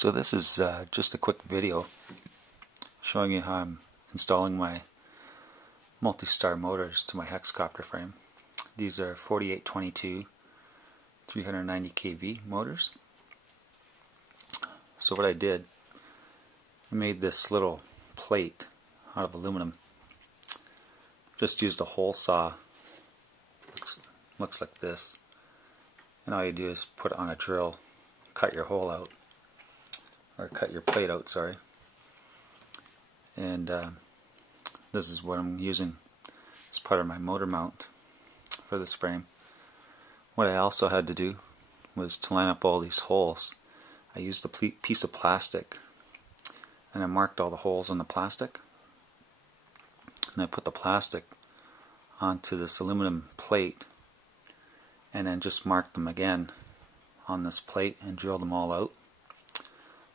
So this is just a quick video showing you how I'm installing my multi-star motors to my Hexcopter frame. These are 4822 390 kV motors. So what I did, I made this little plate out of aluminum. Just used a hole saw. Looks like this. And all you do is put it on a drill, cut your hole out. Or cut your plate out, sorry. And this is what I'm using as part of my motor mount for this frame. What I also had to do was to line up all these holes. I used a piece of plastic and I marked all the holes in the plastic. And I put the plastic onto this aluminum plate and then just marked them again on this plate and drilled them all out.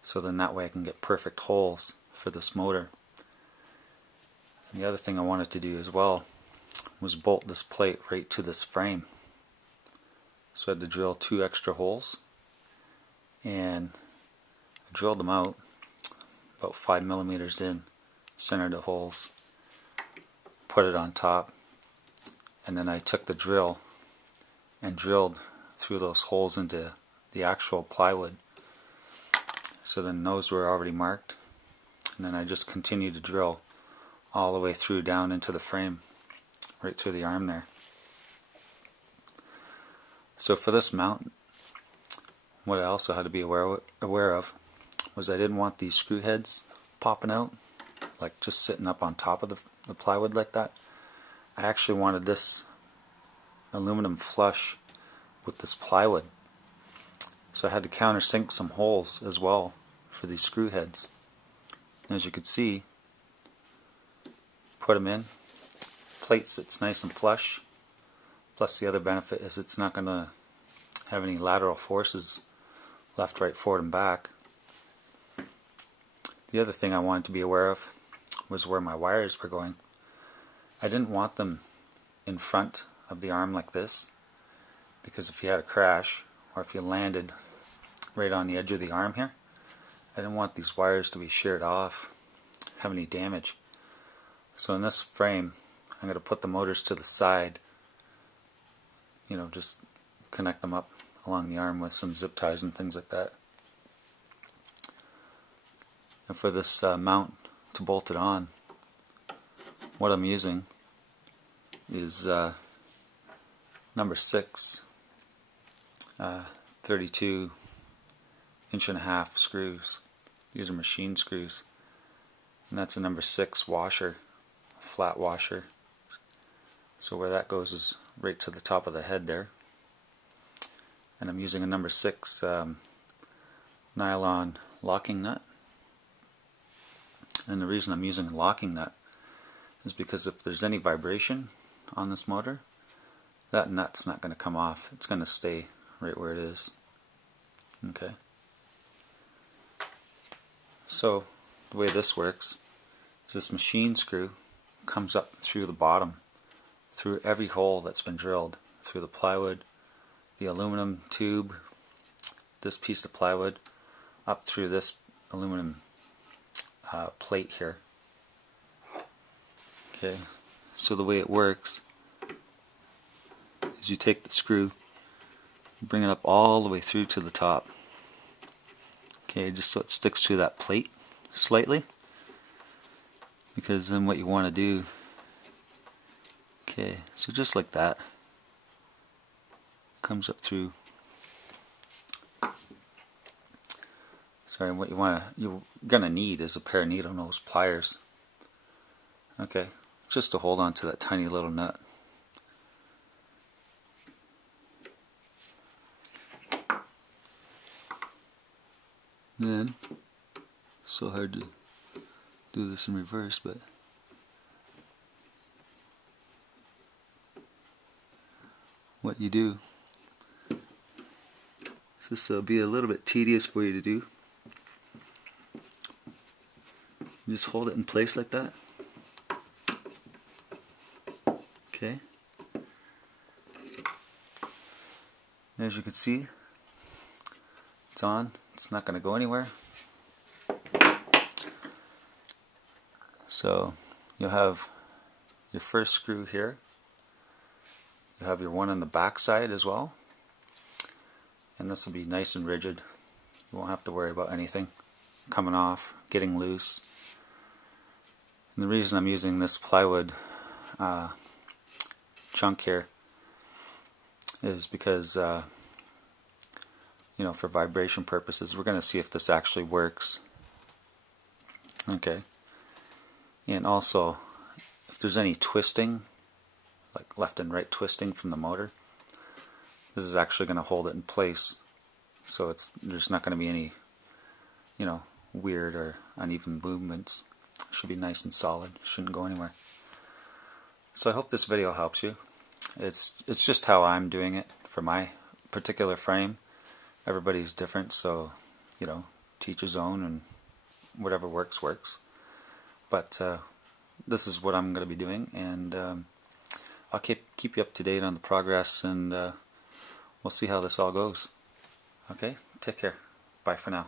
So then that way I can get perfect holes for this motor. And the other thing I wanted to do as well was bolt this plate right to this frame. So I had to drill 2 extra holes, and I drilled them out about 5 millimeters in, centered the holes, put it on top, and then I took the drill and drilled through those holes into the actual plywood. So then those were already marked, and then I just continued to drill all the way through down into the frame, right through the arm there. So for this mount, what I also had to be aware of was I didn't want these screw heads popping out, like just sitting up on top of the plywood like that. I actually wanted this aluminum flush with this plywood. So I had to countersink some holes as well for these screw heads. And as you can see, put them in. Plate sits nice and flush. Plus the other benefit is it's not going to have any lateral forces left, right, forward, and back. The other thing I wanted to be aware of was where my wires were going. I didn't want them in front of the arm like this, because if you had a crash or if you landed right on the edge of the arm here, I didn't want these wires to be sheared off, have any damage. So in this frame, I'm going to put the motors to the side, you know, just connect them up along the arm with some zip ties and things like that. And for this mount to bolt it on, what I'm using is number 6 32 1.5" screws. These are machine screws, and that's a number 6 washer, flat washer. So where that goes is right to the top of the head there. And I'm using a number 6 nylon locking nut. And the reason I'm using a locking nut is because if there's any vibration on this motor, that nut's not going to come off. It's going to stay right where it is. Okay. So the way this works is this machine screw comes up through the bottom, through every hole that's been drilled, through the plywood, the aluminum tube, this piece of plywood, up through this aluminum plate here. Okay, so the way it works is you take the screw, bring it up all the way through to the top. Okay, just so it sticks to that plate slightly, because then what you want to do, okay, so just like that, comes up through. Sorry, what you're gonna need is a pair of needle nose pliers. Okay, just to hold on to that tiny little nut. Then, so hard to do this in reverse, but what you do, so this will be a little bit tedious for you to do. You just hold it in place like that. Okay. As you can see, it's on. It's not going to go anywhere. So you'll have your first screw here. You have your one on the back side as well, and this will be nice and rigid. You won't have to worry about anything coming off, getting loose. And the reason I'm using this plywood chunk here is because you know, for vibration purposes, we're going to see if this actually works. Okay. And also, if there's any twisting, like left and right twisting from the motor, this is actually going to hold it in place. So there's not going to be any, you know, weird or uneven movements. It should be nice and solid. Shouldn't go anywhere. So I hope this video helps you. It's just how I'm doing it for my particular frame. Everybody's different, so you know, to each his own, and whatever works works. But this is what I'm going to be doing, and I'll keep you up to date on the progress, and we'll see how this all goes. Okay, take care. Bye for now.